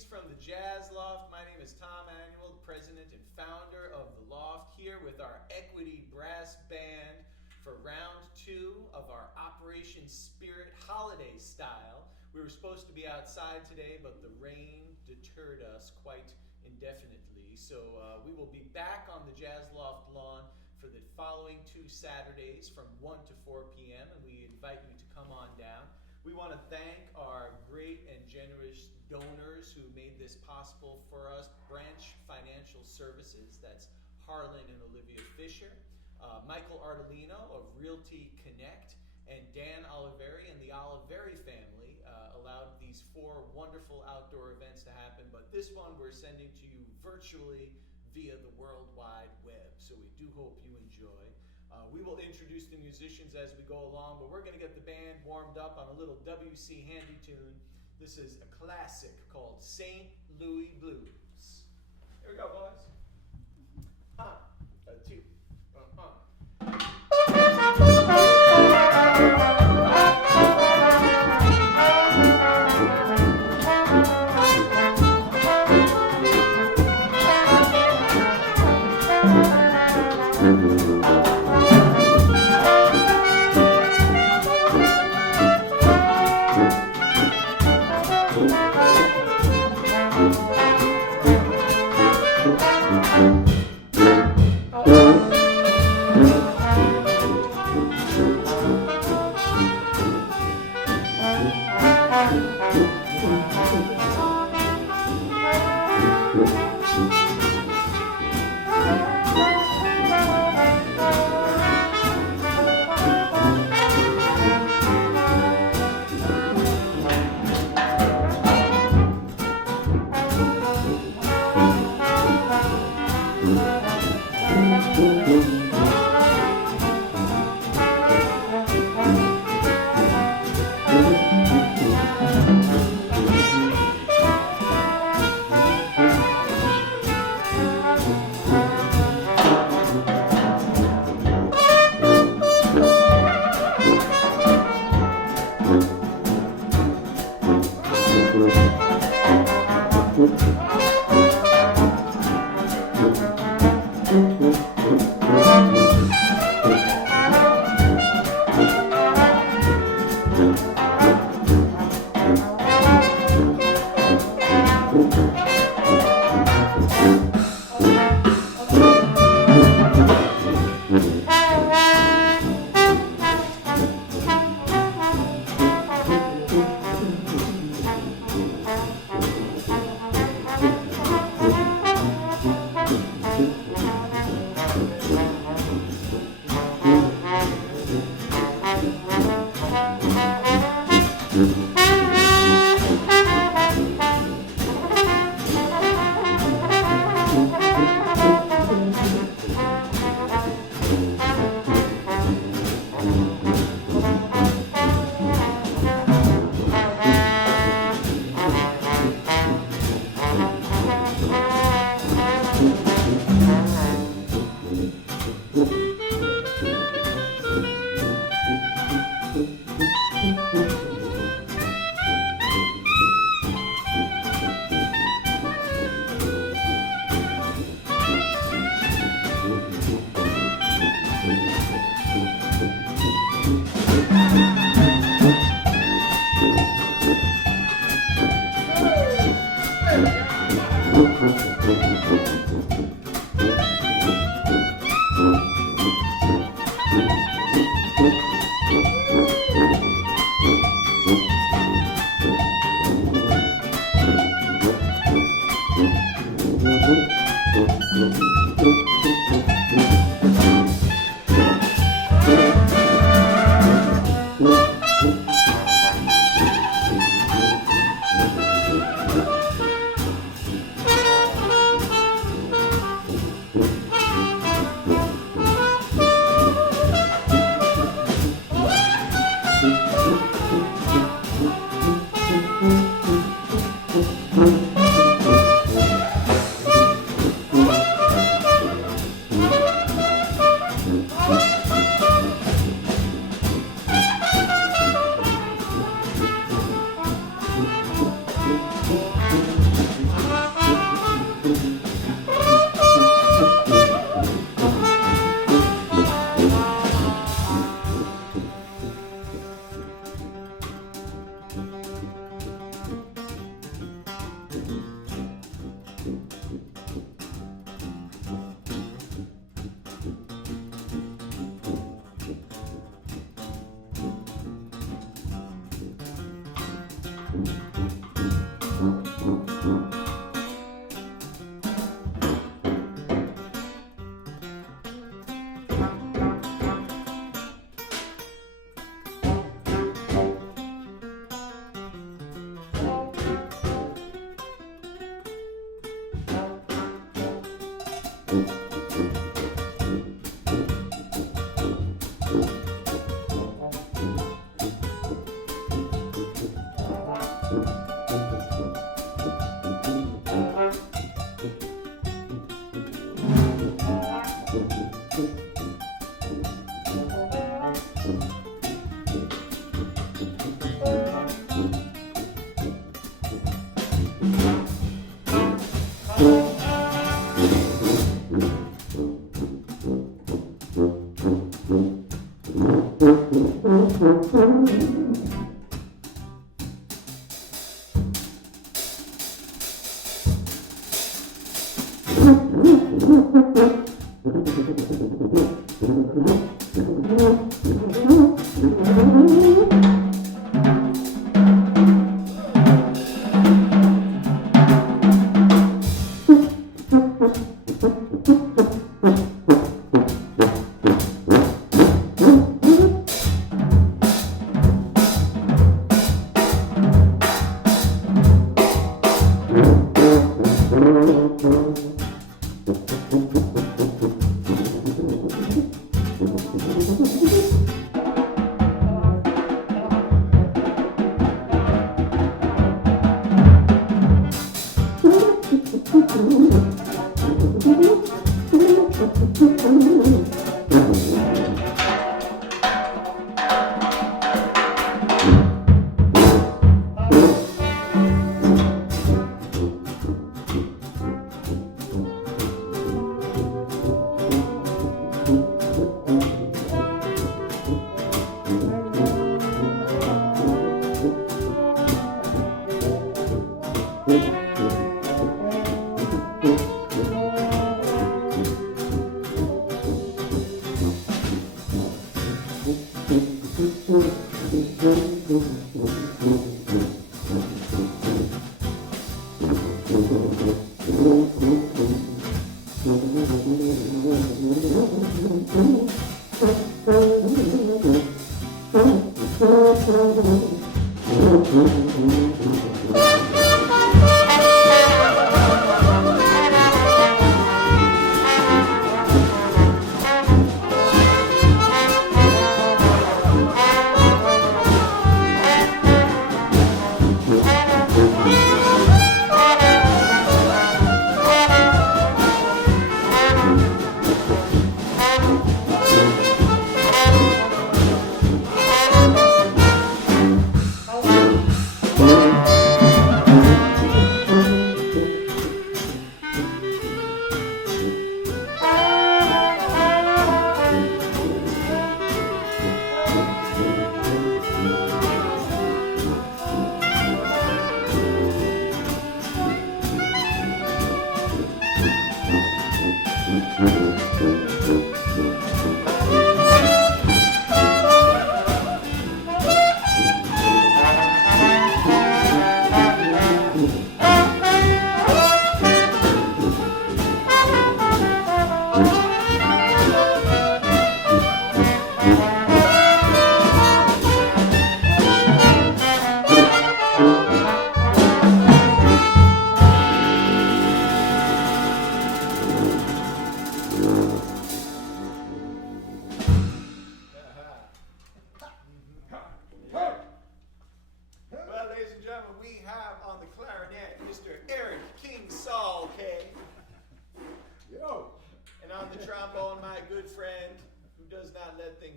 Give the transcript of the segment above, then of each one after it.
Greetings from the Jazz Loft. My name is MANUEL, the president and founder of the Loft, here with our Equity Brass Band for round 2 of our Operation Spirit holiday style. We were supposed to be outside today, but the rain deterred us quite indefinitely. So we will be back on the Jazz Loft lawn for the following 2 Saturdays from 1 to 4 p.m. and we invite you to come on down. We want to thank our great and generous donors who made this possible for us. Branch Financial Services, that's Harlan and Olivia Fisher, Michael Artolino of Realty Connect, and Dan Oliveri and the Oliveri family allowed these 4 wonderful outdoor events to happen. But this one we're sending to you virtually via the World Wide Web. So we do hope you enjoy. We will introduce the musicians as we go along, but we're going to get the band warmed up on a little W.C. Handy tune. This is a classic called St. Louis Blues. Here we go, boys. 2, 2.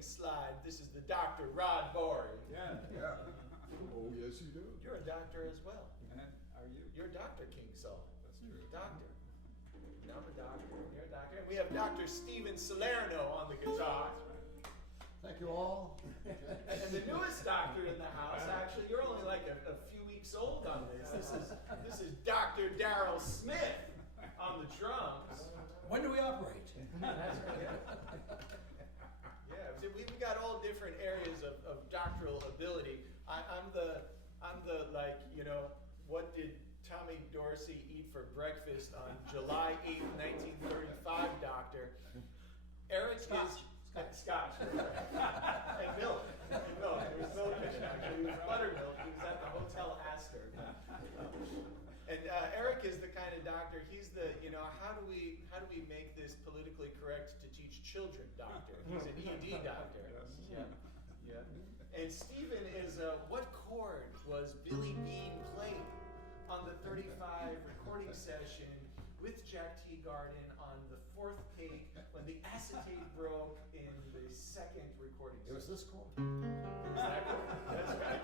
Slide. This is the Dr. Rod Bory. Yeah. Oh, yes, you do. You're a doctor as well. And are you? You're Dr. King Saul. That's true. Doctor. I'm a doctor. You're a doctor. And we have Dr. Steven Salerno on the guitar. Thank you all. And the newest doctor in the house, actually, you're only like a few weeks old on this. This is Dr. Darrell Smith on the drums. When do we operate? Yeah, we got all different areas of doctoral ability. I'm the like, you know, what did Tommy Dorsey eat for breakfast on July 8th, 1935, doctor? Eric is Scotch. And milk. There was milk in it, actually. It was buttermilk. He was at the Hotel Astor. And Eric is the kind of doctor, he's the, you know, how do we make this politically correct to teach children doctor? He's an ED doctor. Yes. Yeah. And Stephen is, what chord was Billy Bean playing on the 35 recording session with Jack Teagarden on the 4th take when the acetate broke in the 2nd recording It was session? this chord. Exactly. That's right.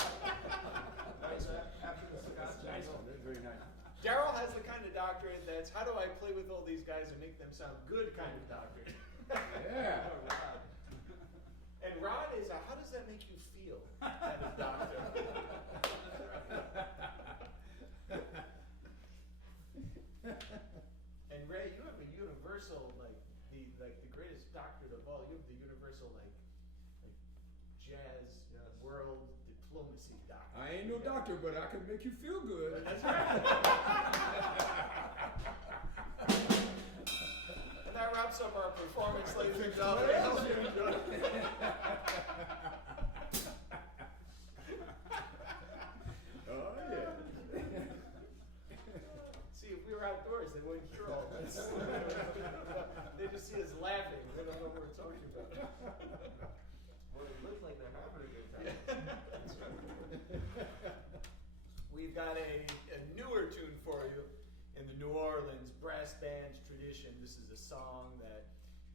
Nice. After the Scotch. Nice one. Very nice. Daryl has the kind of doctorate that's how do I play with all these guys and make them sound good kind of doctorate. Yeah. And Rod is a how does that make you feel kind of doctor. And Ray, you have a universal like the greatest doctorate of all. You have the universal like jazz world diplomacy doctor. I ain't no doctor, but I can make you feel good. That's right. And that wraps up our performance, ladies and gentlemen. Oh yeah. See, if we were outdoors, they wouldn't hear all this. They just see us laughing. They don't know what we're talking about. Well, it looks like they're having a good time. That's right. We've got a newer tune for you in the New Orleans brass band tradition. This is a song that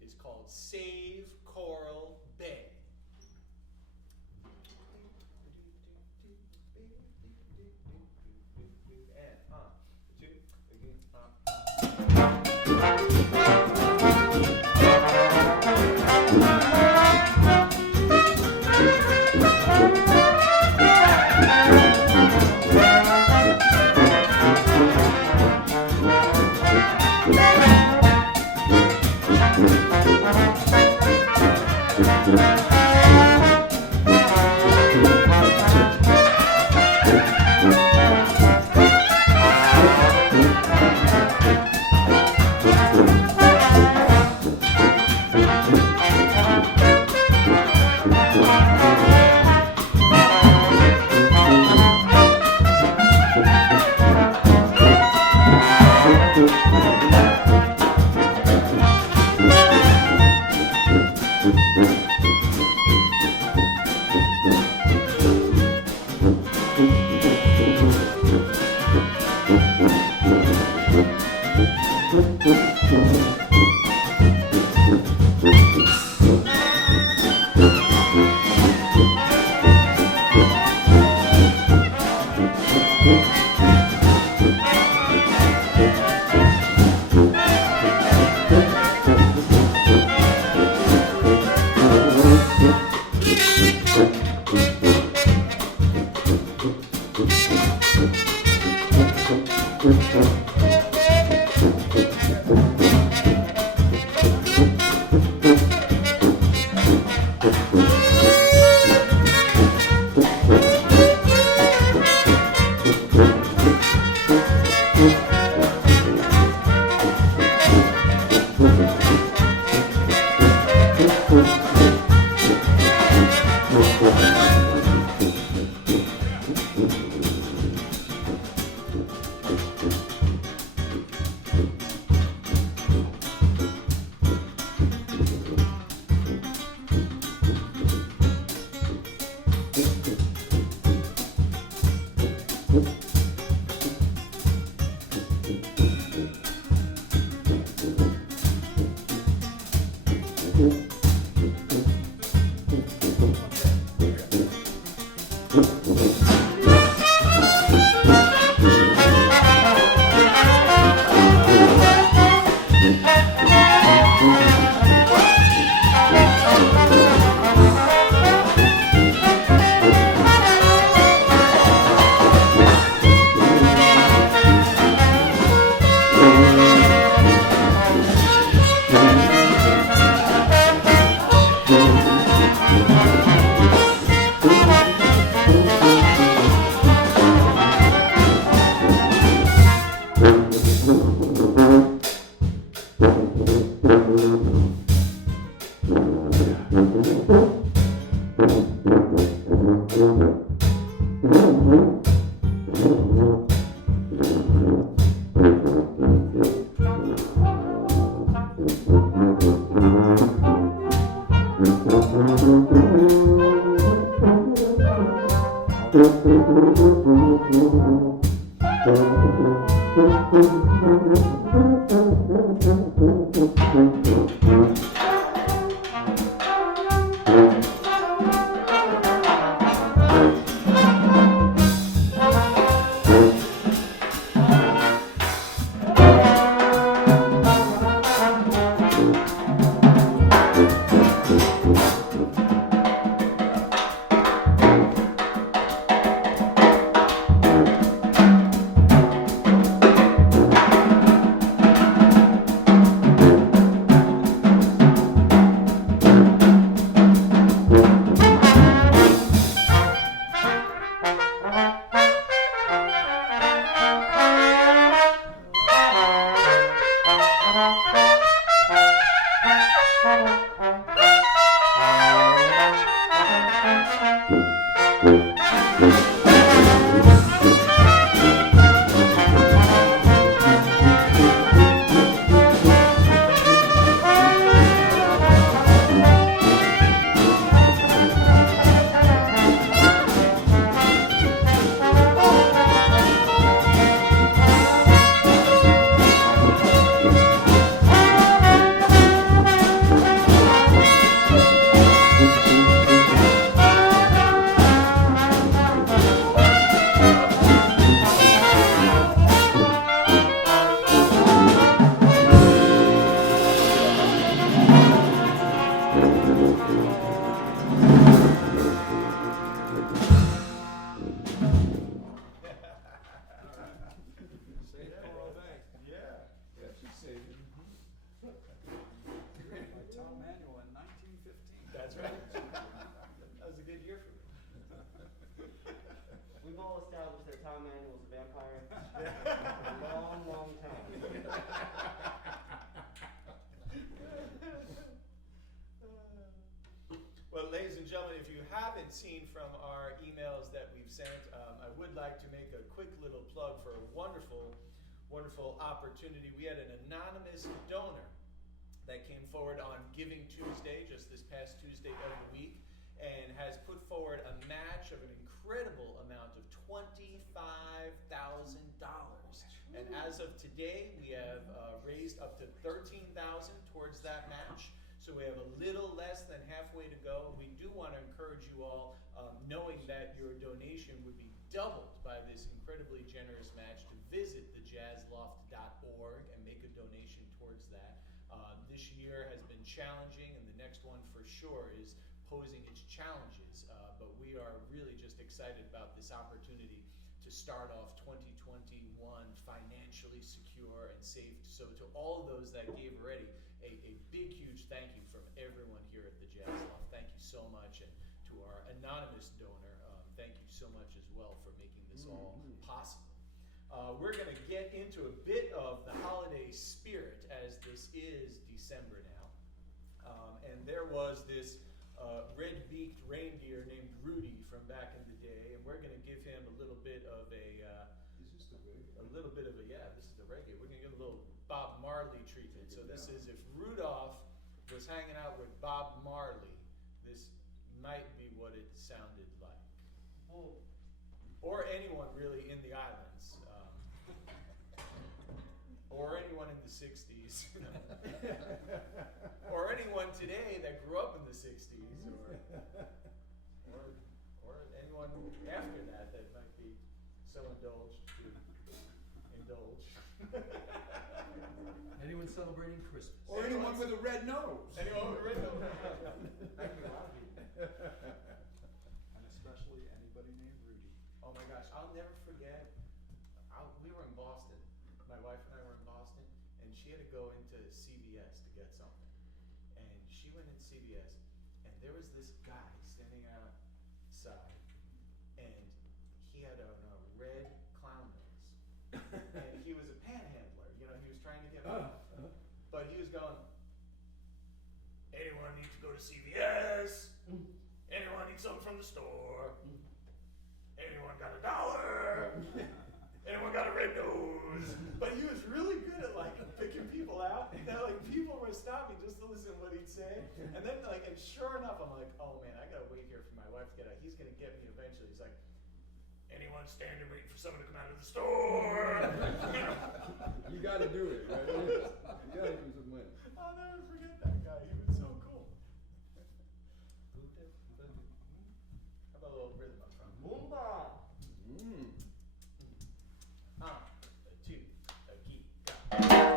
is called Save Coral Bay. That's right. That was a good year for me. We've all established that Tom Manuel's a vampire for a long, long time. Well, ladies and gentlemen, if you haven't seen from our emails that we've sent, I would like to make a quick little plug for a wonderful, wonderful opportunity. We had an anonymous donor that came forward on Giving Tuesday, just this past Tuesday of the week, and has put forward a match of an incredible amount of $25,000. And as of today, we have raised up to $13,000 towards that match. So we have a little less than halfway to go. We do want to encourage you all, knowing that your donation would be doubled by this incredibly generous match, to visit thejazzloft.org and make a donation towards that. This year has been challenging, and the next one for sure is posing its challenges. But we are really just excited about this opportunity to start off 2021 financially secure and safe. So to all of those that gave already, a big, huge thank you from everyone here at the Jazz Loft. Thank you so much. And to our anonymous donor, thank you so much as well for making this all possible. We're going to get into a bit of the holiday spirit, as this is December now. And there was this red-beaked reindeer named Rudy from back in the day, and we're going to give him a little bit of a this is the reggae. We're going to give him a little Bob Marley treatment. So this is, if Rudolph was hanging out with Bob Marley, this might be what it sounded like. Well, or anyone really in the islands. Or anyone in the 60s. Or anyone today that grew up in the 60s. Or anyone after that might be so indulged to indulge. Anyone celebrating Christmas? Or anyone with a red nose. Anyone with a red nose. that could be a lot of people. And especially anybody named Rudy. Oh my gosh, I'll never forget. We were in Boston. My wife and I were in Boston, and she had to go into CVS to get something. And she went into CVS, and there was this guy standing outside, and he had on a red clown nose. And he was a panhandler, he was trying to get money. But he was going, anyone need to go to CVS? Anyone need something from the store? Anyone got $1? Anyone got a red nose? But he was really good at picking people out. And people were stopping just to listen to what he'd say. And then and sure enough, I'm like, oh man, I gotta wait here for my wife to get out. He's gonna get me eventually. He's like, anyone standing waiting for someone to come out of the store? gotta do it, right? You gotta do some money. I'll never forget that guy. He was so cool. How about a little rhythm up front? Moomba. Mm. A two, a key, go.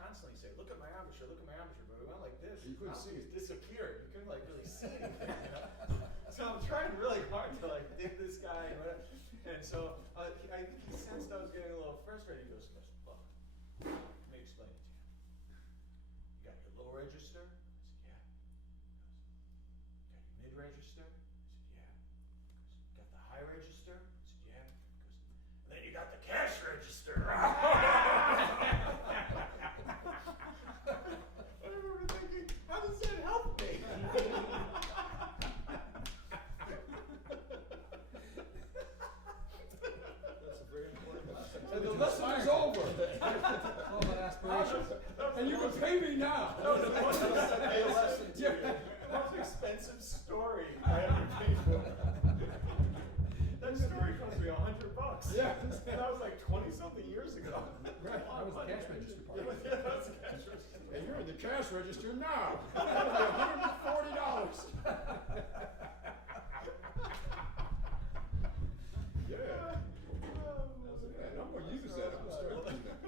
constantly say, look at my embouchure, but we went like this. You couldn't see it. Disappeared. You couldn't like really see anything, you know? So I'm trying really hard to like dig this guy and whatever. And so I think he sensed I was getting a little frustrated. He goes, look, let me explain it to you. You got your low register? I said, yeah. He goes, you got your mid register? I said, yeah. He goes, you got the high register? I said, yeah. He goes, and then you got the cash register. I remember thinking, how does that help me? That's a very important lesson. And the lesson is over. It's all about aspirations. And you can pay me now. That was the most lesson to you. Most expensive story I ever paid for. That story cost me $100. Yeah. And that was like 20-something years ago. Right. That was the cash register part. Yeah, that was the cash register. And you're in the cash register now. That'll be $140. Yeah. Man, I'm gonna use that. I'm gonna start doing that.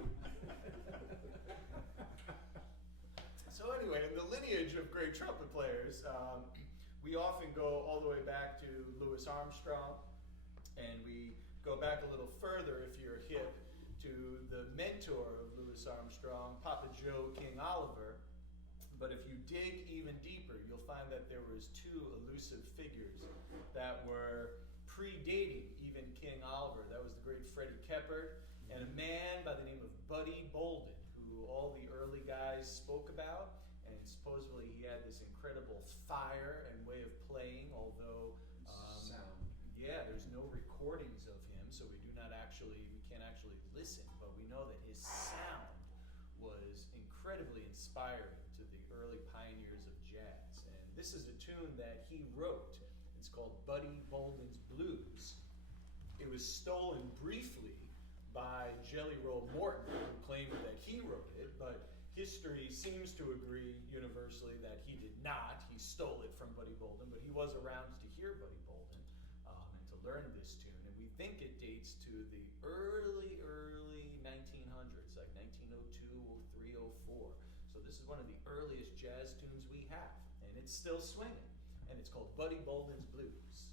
So anyway, in the lineage of great trumpet players, we often go all the way back to Louis Armstrong, and we go back a little further, if you're hip, to the mentor of Louis Armstrong, Papa Joe King Oliver. But if you dig even deeper, you'll find that there was two elusive figures that were predating even King Oliver. That was the great Freddie Keppard and a man by the name of Buddy Bolden, who all the early guys spoke about. And supposedly he had this incredible fire and way of playing, although Sound. yeah, there's no recordings of him, so we can't actually listen, but we know that his sound was incredibly inspiring to the early pioneers of jazz. And this is a tune that he wrote. It's called Buddy Bolden's Blues. It was stolen briefly by Jelly Roll Morton, who claimed that he wrote it, but history seems to agree universally that he did not. He stole it from Buddy Bolden, but he was around to hear Buddy Bolden and to learn this tune. And we think it dates to the early 1900s, like 1902, 03, 04. So this is one of the earliest jazz tunes we have, and it's still swinging. And it's called Buddy Bolden's Blues.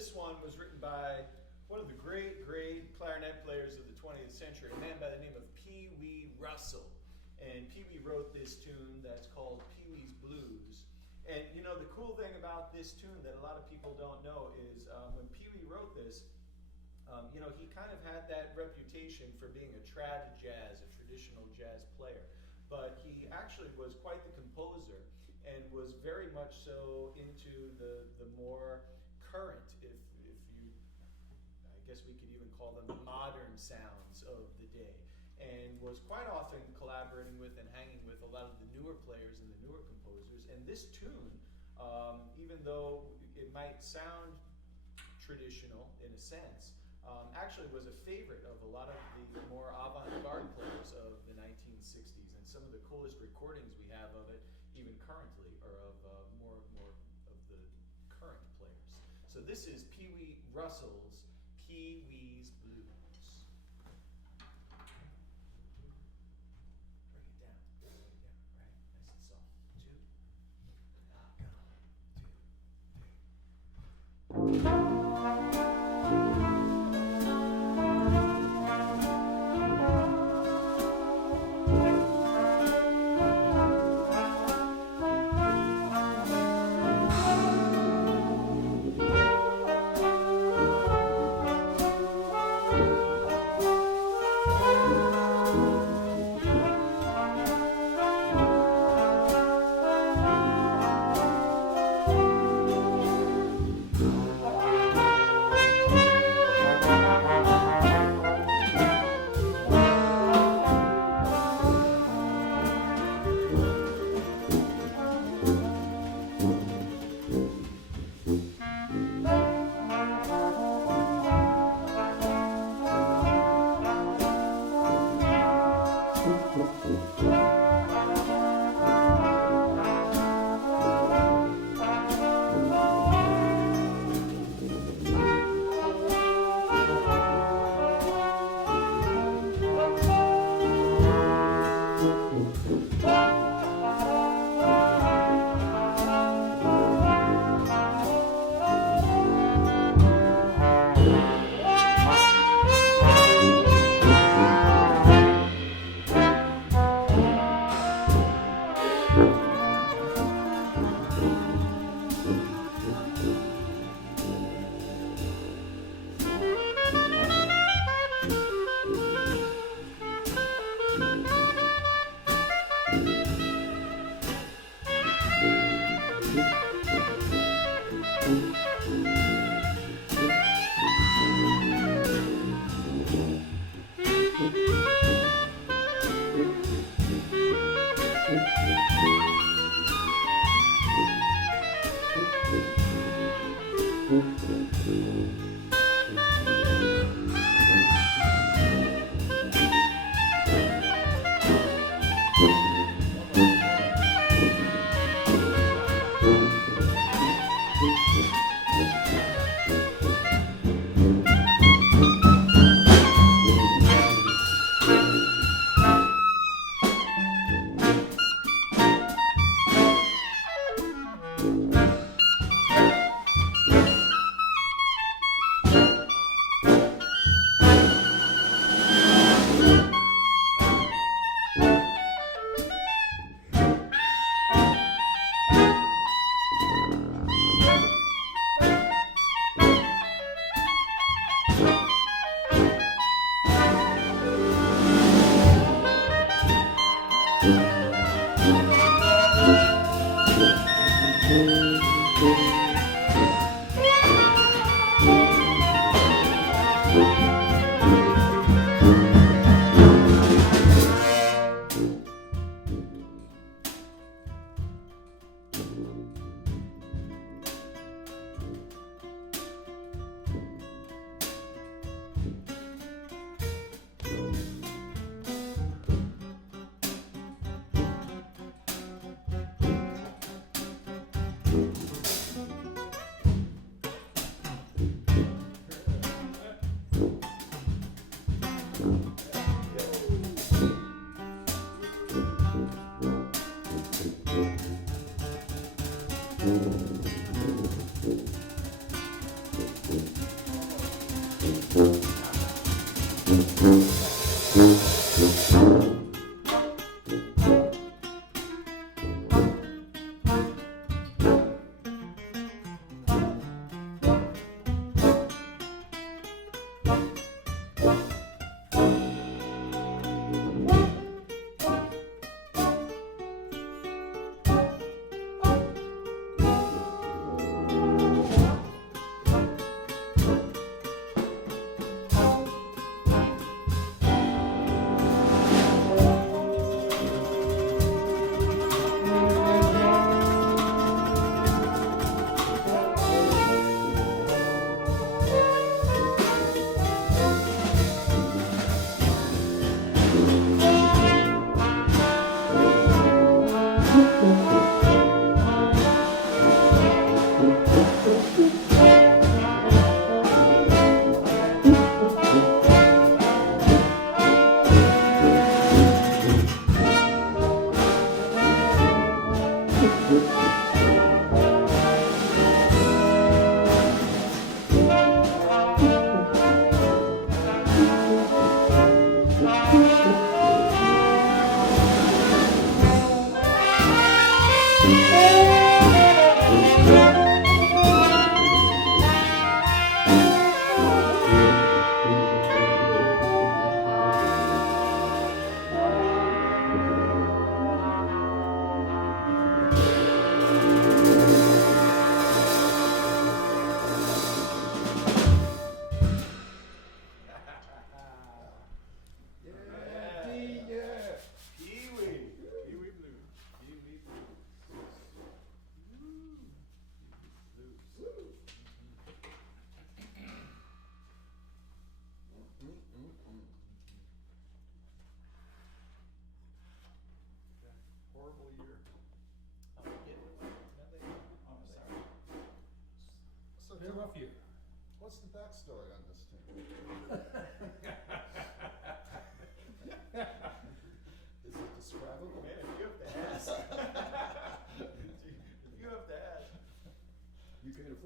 This one was written by one of the great clarinet players of the 20th century, a man by the name of Pee Wee Russell. And Pee Wee wrote this tune that's called Pee Wee's Blues. And you know, the cool thing about this tune that a lot of people don't know is when Pee Wee wrote this, you know, he kind of had that reputation for being a trad jazz, a traditional jazz player. But he actually was quite the composer and was very much so into the more current, if you, I guess we could even call them the modern sounds of the day. And was quite often collaborating with and hanging with a lot of the newer players and the newer composers. And this tune, even though it might sound traditional in a sense, actually was a favorite of a lot of the more avant-garde players of the 1960s. And some of the coolest recordings we have of it, even currently, are of more of the current players. So this is Pee Wee Russell's Pee Wee's Blues. Bring it down, right? Nice and soft. 2.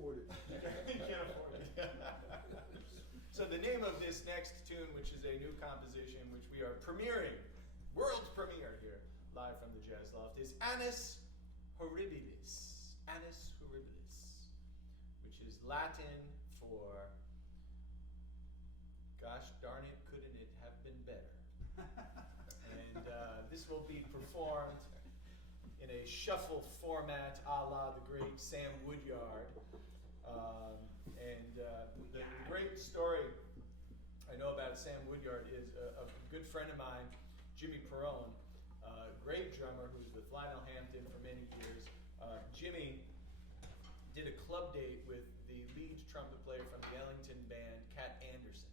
afford it. You can't afford it. So the name of this next tune, which is a new composition, which we are premiering, world premiere here, live from the Jazz Loft, is Annus Horribilis. Annus Horribilis, which is Latin for, gosh darn it, couldn't it have been better? And this will be performed in a shuffle format a la the great Sam Woodyard. The great story I know about Sam Woodyard is a good friend of mine, Jimmy Perrone, great drummer who was with Lionel Hampton for many years. Jimmy did a club date with the lead trumpet player from the Ellington band, Cat Anderson.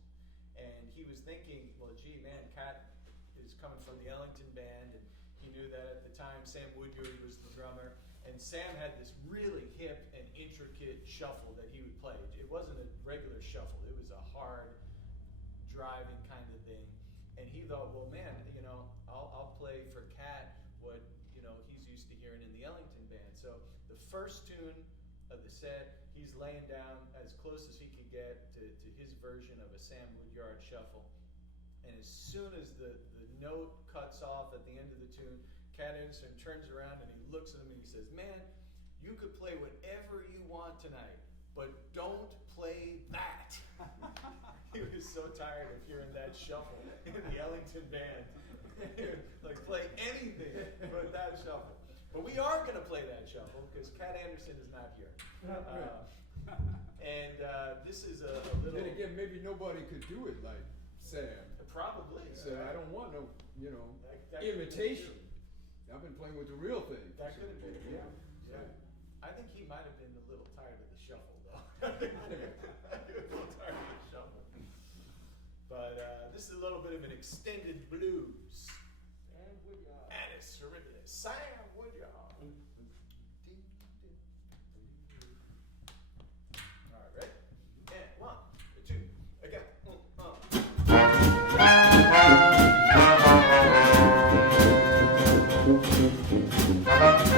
And he was thinking, well, gee, man, Cat is coming from the Ellington band, and he knew that at the time Sam Woodyard was the drummer. And Sam had this really hip and intricate shuffle that he would play. It wasn't a regular shuffle. It was a hard driving kind of thing. And he thought, well, man, I'll play for Cat what, he's used to hearing in the Ellington band. So the first tune of the set, he's laying down as close as he could get to his version of a Sam Woodyard shuffle. And as soon as the note cuts off at the end of the tune, Cat Anderson turns around and he looks at him and he says, man, you could play whatever you want tonight, but don't play that. He was so tired of hearing that shuffle in the Ellington band. Like, play anything but that shuffle. But we are going to play that shuffle because Cat Anderson is not here. This is a little... Then again, maybe nobody could do it like Sam. Probably. So I don't want no, That imitation. I've been playing with the real thing. That could have been, yeah. I think he might have been a little tired of the shuffle, though. I think he was a little tired of the shuffle. But this is a little bit of an extended blues. Sam Woodyard. Annus Horribilis. Sam Woodyard. All right, ready? And 1, 2, again. Thank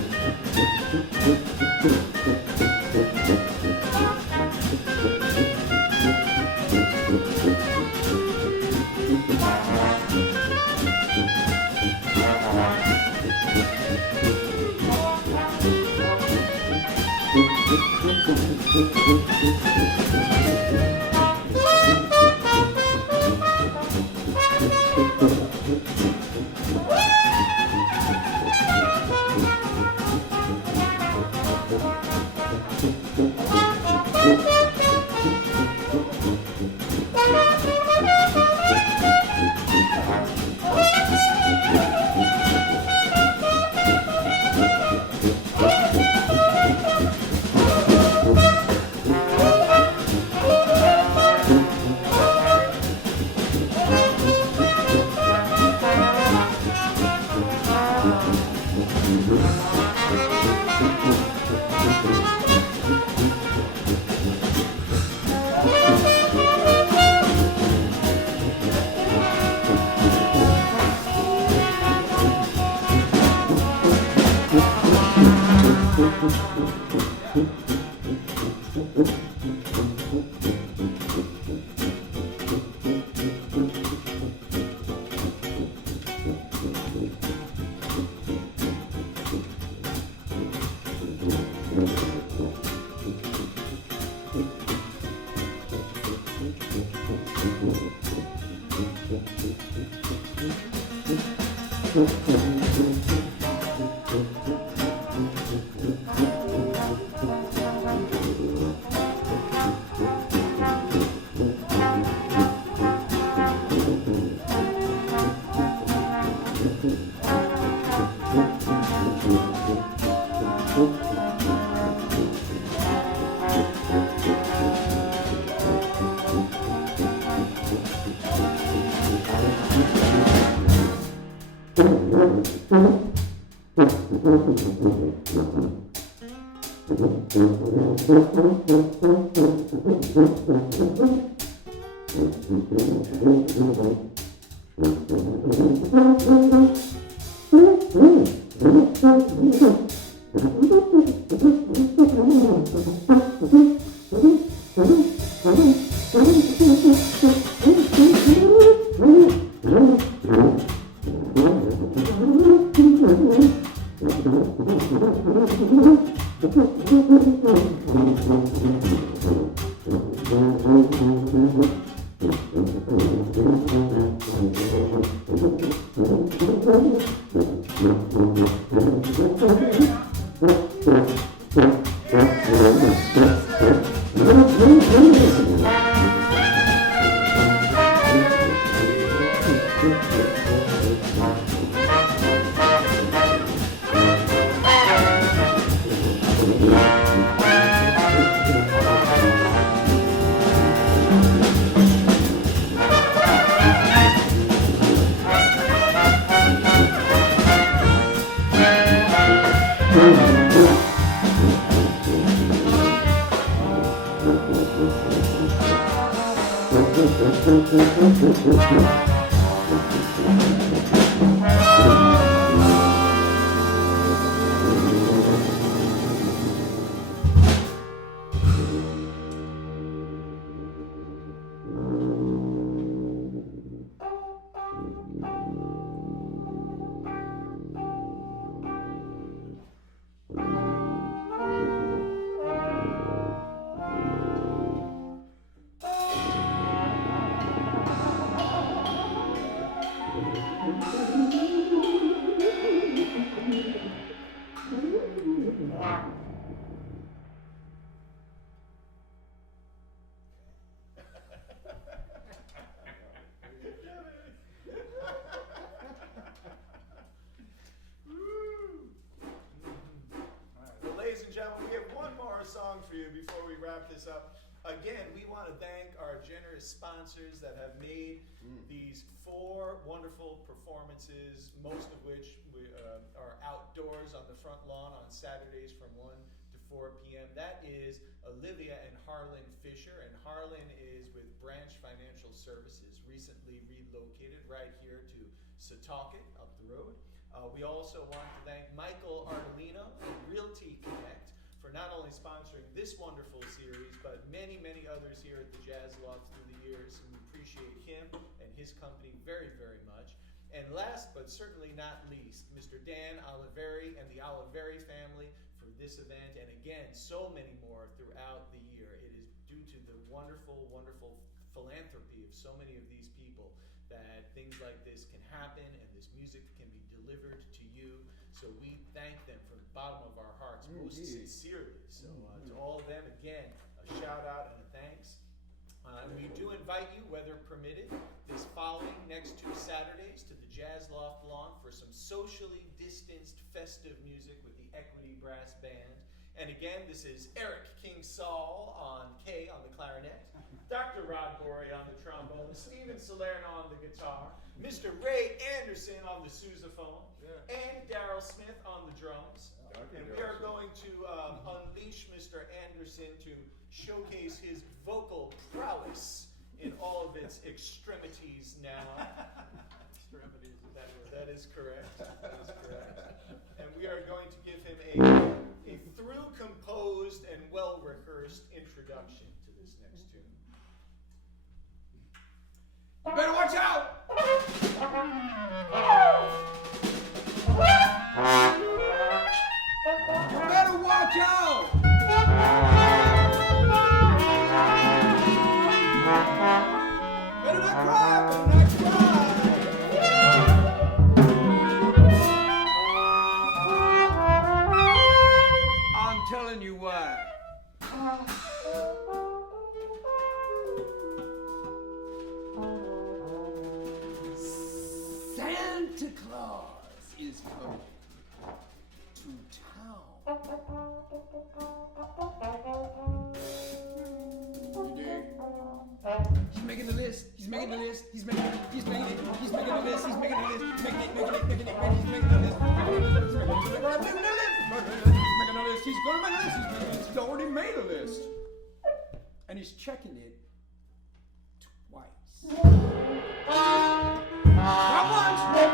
you. Well, ladies and gentlemen, we have one more song for you before we wrap this up. Again, we want to thank our generous sponsors that have made these 4 wonderful performances, most of which are outdoors on the front lawn on Saturdays from 1 to 4 p.m. That is Olivia and Harlan Fisher, and Harlan is with Branch Financial Services, recently relocated right here to Setauket, up the road. We also want to thank Michael Ardolino and Realty Connect for not only sponsoring this wonderful series, but many, many others here at the Jazz Loft through the years, and we appreciate him and his company very, very much. And last but certainly not least, Mr. Dan Oliveri and the Oliveri family for for this event, and again, so many more throughout the year. It is due to the wonderful, wonderful philanthropy of so many of these people that things like this can happen and this music can be delivered to you. So we thank them from the bottom of our hearts, most sincerely. So to all of them, again, a shout out and a thanks. We do invite you, weather permitted, this following next 2 Saturdays to the Jazz Loft lawn for some socially distanced festive music with the Equity Brass Band. And again, this is Eric King Saul on K on the clarinet, Dr. Rod Borey on the trombone, Steven Salerno on the guitar, Mr. Ray Anderson on the sousaphone, and Daryl Smith on the drums. And we are going to unleash Mr. Anderson to showcase his vocal prowess in all of its extremities now. Extremities. That is correct. That is correct. And we are going to give him a through composed and well rehearsed introduction to this next tune. You better watch out! You better watch out! Better not cry, better not cry! I'm telling you why. Santa Claus is coming to town. You dig? He's making the list. He's making the list. He's making it. He's making it. He's making the list. He's making the list. He's making it. He's making the list. He's gonna make a list. He's already made a list. And he's checking it twice. Not once, but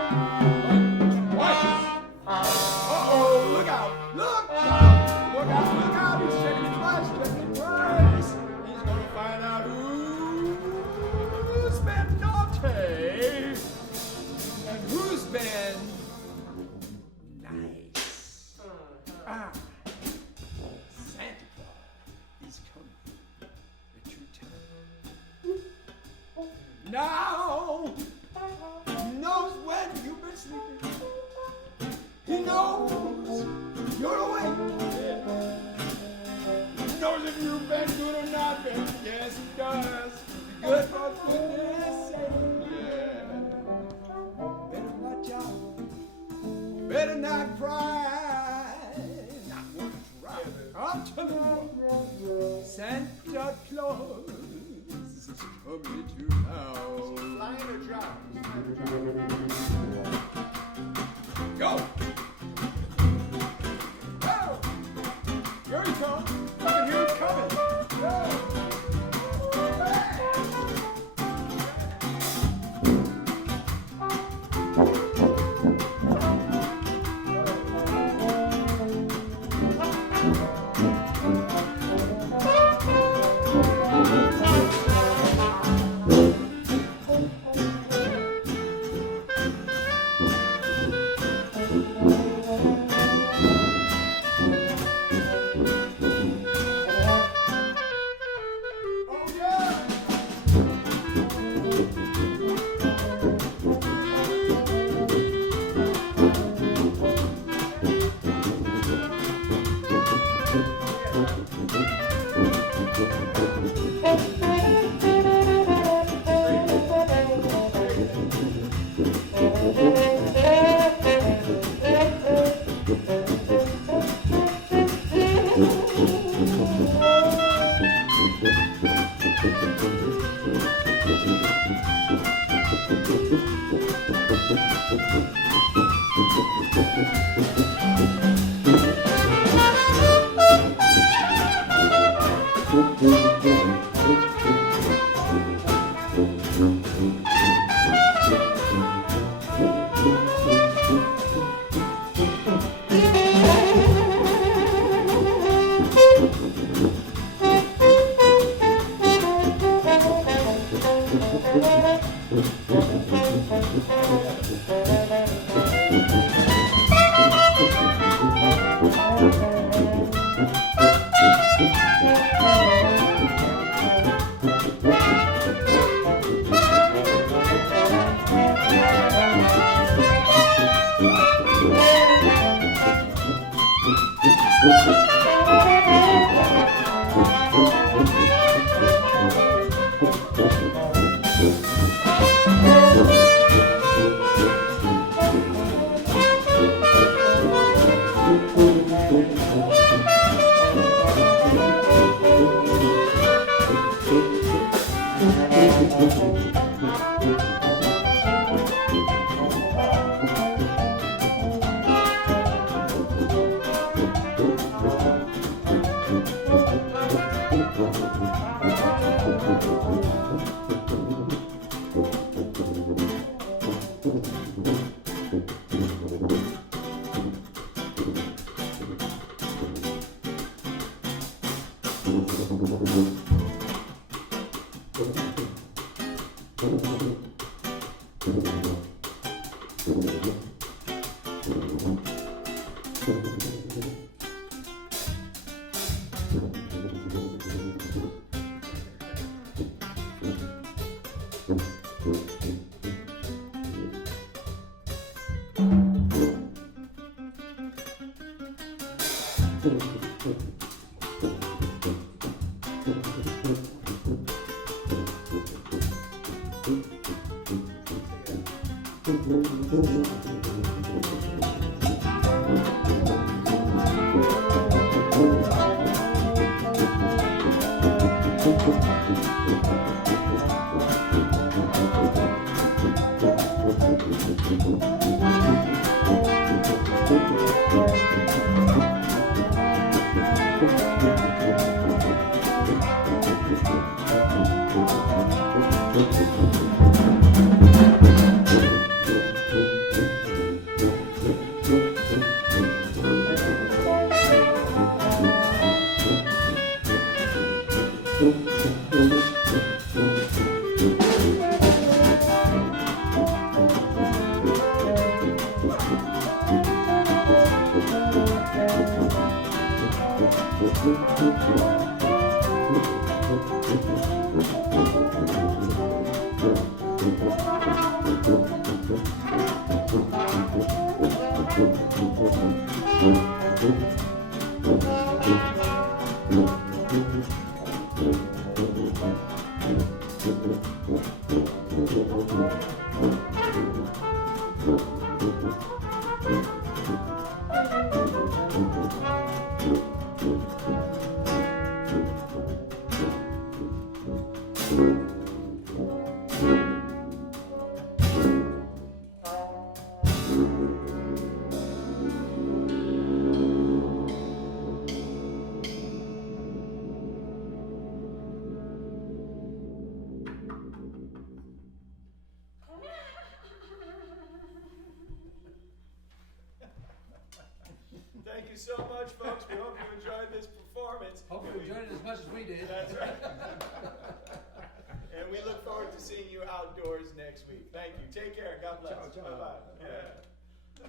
twice. Uh-oh, look out. Look out. Look out, look out. He's checking it twice, checking it twice. He's gonna find out who's been naughty and who's been nice. Santa Claus is coming to town. Now, he knows when you've been sleeping. He knows you're awake. He knows if you've been good or not been. Yes, he does. Good for goodness sake. Yeah. Better watch out. Better not cry. Not one cry. I'm telling you, Santa Claus is coming to town. Flying or dropping? Go! Go! Here he comes. I can hear him coming. Go! Thank you so much, folks. We hope you enjoyed this performance. Hope you enjoyed it as much as we did. That's right. And we look forward to seeing you outdoors next week. Thank you. Take care. God bless. Ciao, ciao. Bye-bye. Yeah.